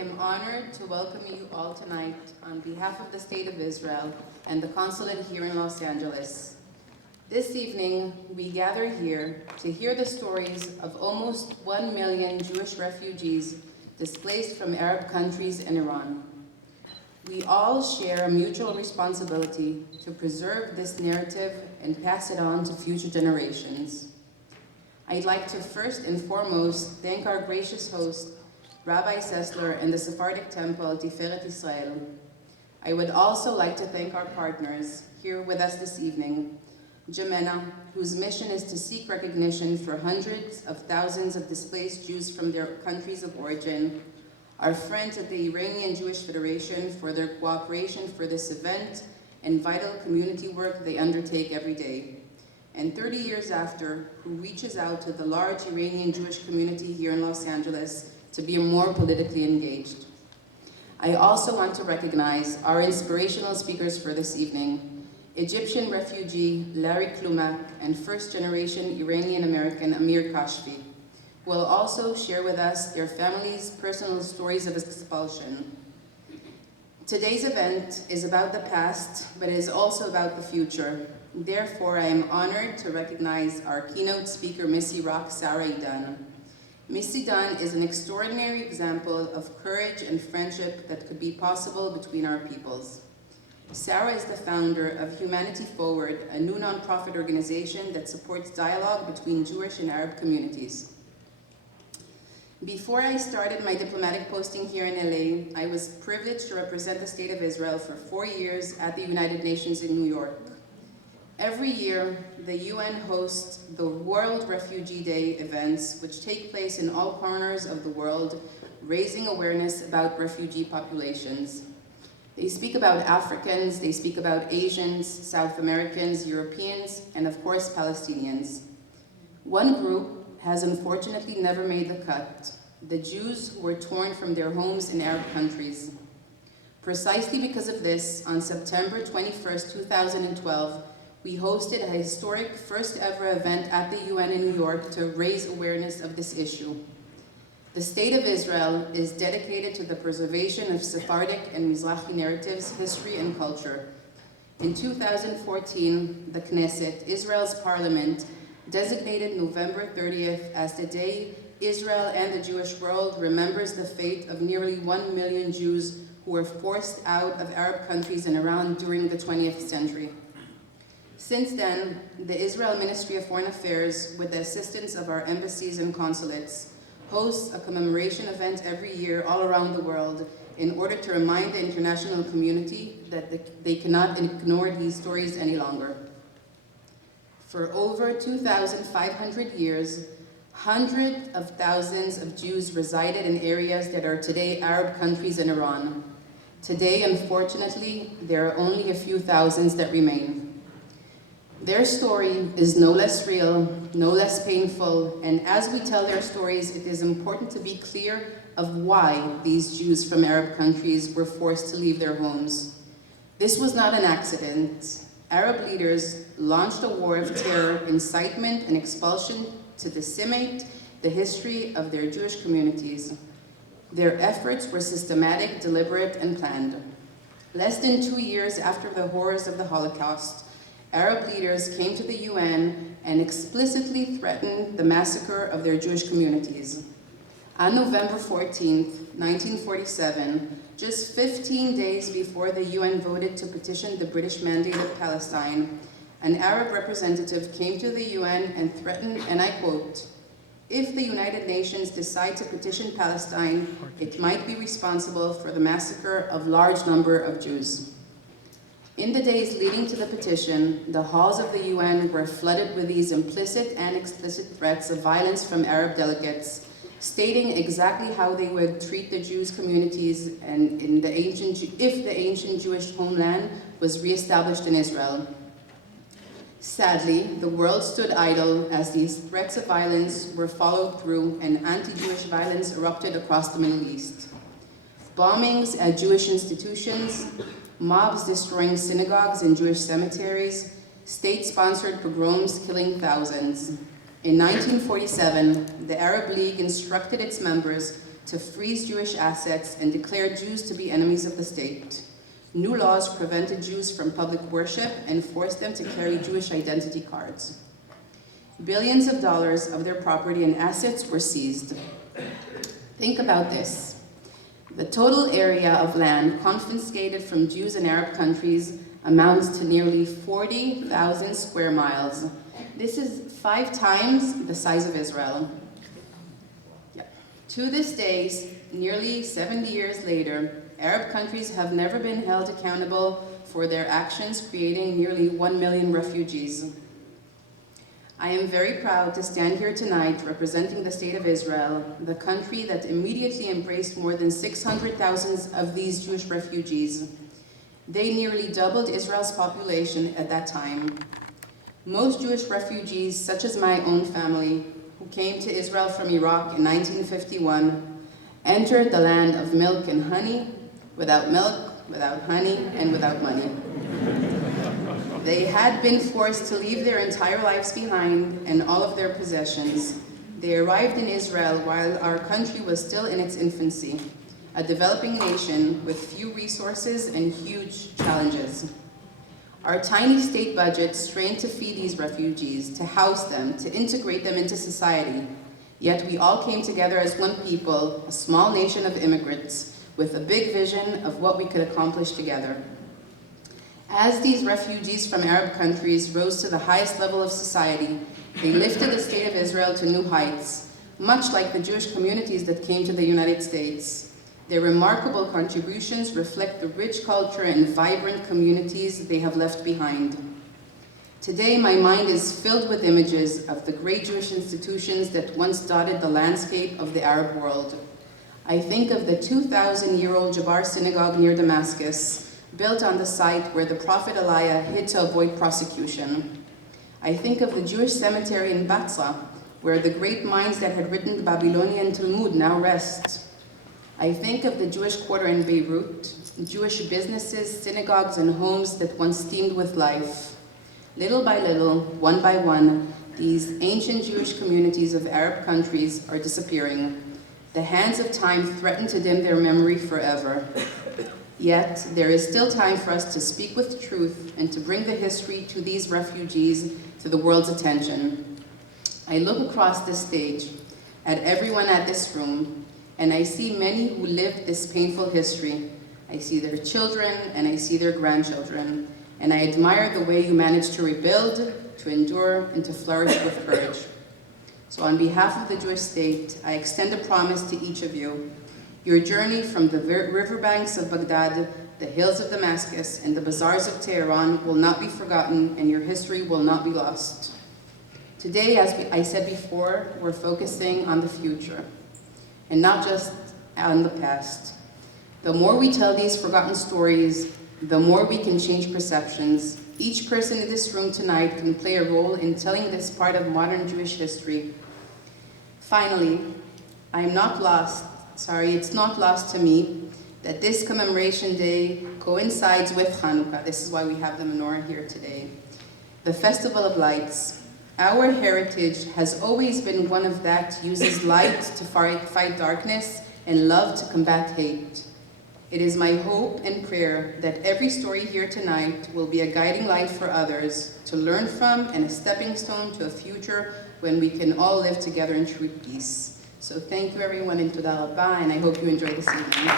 am honored to welcome you all tonight on behalf of the State of Israel and the Consulate here in Los Angeles. This evening, we gather here to hear the stories of almost 1 million Jewish refugees displaced from Arab countries and Iran. We all share a mutual responsibility to preserve this narrative and pass it on to future generations. I'd like to first and foremost thank our gracious host, Rabbi Sessler and the Sephardic Temple, Tiferet Israel. I would also like to thank our partners here with us this evening, Jemena, whose mission is to seek recognition for hundreds of thousands of displaced Jews from their countries of origin, our friends at the Iranian Jewish Federation for their cooperation for this event and vital community work they undertake every day, and 30 years after, who reaches out to the large Iranian Jewish community here in Los Angeles to be more politically engaged. I also want to recognize our inspirational speakers for this evening, Egyptian refugee Larry Klumak and first-generation Iranian-American Amir Kashfi, who will also share with us their families' personal stories of expulsion. Today's event is about the past, but it is also about the future. Therefore, I am honored to recognize our keynote speaker, Missy Rock Sarah Idan. Missy Dunn is an extraordinary example of courage and friendship that could be possible between our peoples. Sarah is the founder of Humanity Forward, a new nonprofit organization that supports dialogue between Jewish and Arab communities. Before I started my diplomatic posting here in LA, I was privileged to represent the State of Israel for 4 years at the United Nations in New York. Every year, the UN hosts the World Refugee Day events, which take place in all corners of the world, raising awareness about refugee populations. They speak about Africans, they speak about Asians, South Americans, Europeans, and of course, Palestinians. One group has unfortunately never made the cut, the Jews who were torn from their homes in Arab countries. Precisely because of this, on September 21st, 2012, we hosted a historic first ever event at the UN in New York to raise awareness of this issue. The State of Israel is dedicated to the preservation of Sephardic and Mizrahi narratives, history, and culture. In 2014, the Knesset, Israel's parliament, designated November 30th as the day Israel and the Jewish world remembers the fate of nearly 1 million Jews who were forced out of Arab countries and Iran during the 20th century. Since then, the Israel Ministry of Foreign Affairs, with the assistance of our embassies and consulates, hosts a commemoration event every year all around the world in order to remind the international community that they cannot ignore these stories any longer. For over 2,500 years, hundreds of thousands of Jews resided in areas that are today Arab countries and Iran. Today, unfortunately, there are only a few thousands that remain. Their story is no less real, no less painful, and as we tell their stories, it is important to be clear of why these Jews from Arab countries were forced to leave their homes. This was not an accident. Arab leaders launched a war of terror, incitement, and expulsion to decimate the history of their Jewish communities. Their efforts were systematic, deliberate, and planned. Less than 2 years after the horrors of the Holocaust, Arab leaders came to the UN and explicitly threatened the massacre of their Jewish communities. On November 14, 1947, just 15 days before the UN voted to petition the British Mandate of Palestine, an Arab representative came to the UN and threatened, and I quote, "If the United Nations decide to petition Palestine, it might be responsible for the massacre of large number of Jews." In the days leading to the petition, the halls of the UN were flooded with these implicit and explicit threats of violence from Arab delegates, stating exactly how they would treat the Jews communities and if the ancient Jewish homeland was reestablished in Israel. Sadly, the world stood idle as these threats of violence were followed through and anti-Jewish violence erupted across the Middle East. Bombings at Jewish institutions, mobs destroying synagogues and Jewish cemeteries, state-sponsored pogroms killing thousands. In 1947, the Arab League instructed its members to freeze Jewish assets and declare Jews to be enemies of the state. New laws prevented Jews from public worship and forced them to carry Jewish identity cards. Billions of dollars of their property and assets were seized. Think about this. The total area of land confiscated from Jews in Arab countries amounts to nearly 40,000 square miles. This is 5 times the size of Israel. Yeah. To this day, nearly 70 years later, Arab countries have never been held accountable for their actions, creating nearly 1 million refugees. I am very proud to stand here tonight representing the State of Israel, the country that immediately embraced more than 600,000 of these Jewish refugees. They nearly doubled Israel's population at that time. Most Jewish refugees, such as my own family, who came to Israel from Iraq in 1951, entered the land of milk and honey, without milk, without honey, and without money. They had been forced to leave their entire lives behind and all of their possessions. They arrived in Israel while our country was still in its infancy, a developing nation with few resources and huge challenges. Our tiny state budget strained to feed these refugees, to house them, to integrate them into society. Yet we all came together as one people, a small nation of immigrants, with a big vision of what we could accomplish together. As these refugees from Arab countries rose to the highest level of society, they lifted the State of Israel to new heights, much like the Jewish communities that came to the United States. Their remarkable contributions reflect the rich culture and vibrant communities they have left behind. Today, my mind is filled with images of the great Jewish institutions that once dotted the landscape of the Arab world. I think of the 2,000-year-old Jabar synagogue near Damascus, built on the site where the prophet Elijah hid to avoid prosecution. I think of the Jewish cemetery in Batzra, where the great minds that had written the Babylonian Talmud now rest. I think of the Jewish quarter in Beirut, Jewish businesses, synagogues, and homes that once teemed with life. Little by little, one by one, these ancient Jewish communities of Arab countries are disappearing. The hands of time threaten to dim their memory forever. Yet, there is still time for us to speak with truth and to bring the history to these refugees to the world's attention. I look across this stage at everyone at this room, and I see many who lived this painful history. I see their children, and I see their grandchildren, and I admire the way you managed to rebuild, to endure, and to flourish with courage. So on behalf of the Jewish state, I extend a promise to each of you. Your journey from the riverbanks of Baghdad, the hills of Damascus, and the bazaars of Tehran will not be forgotten, and your history will not be lost. Today, as I said before, we're focusing on the future, and not just on the past. The more we tell these forgotten stories, the more we can change perceptions. Each person in this room tonight can play a role in telling this part of modern Jewish history. Finally, it's not lost to me that this commemoration day coincides with Hanukkah. This is why we have the menorah here today. The Festival of Lights. Our heritage has always been one of that uses light to fight darkness and love to combat hate. It is my hope and prayer that every story here tonight will be a guiding light for others to learn from and a stepping stone to a future when we can all live together in true peace. So thank you everyone, and toda rabba, and I hope you enjoy this evening.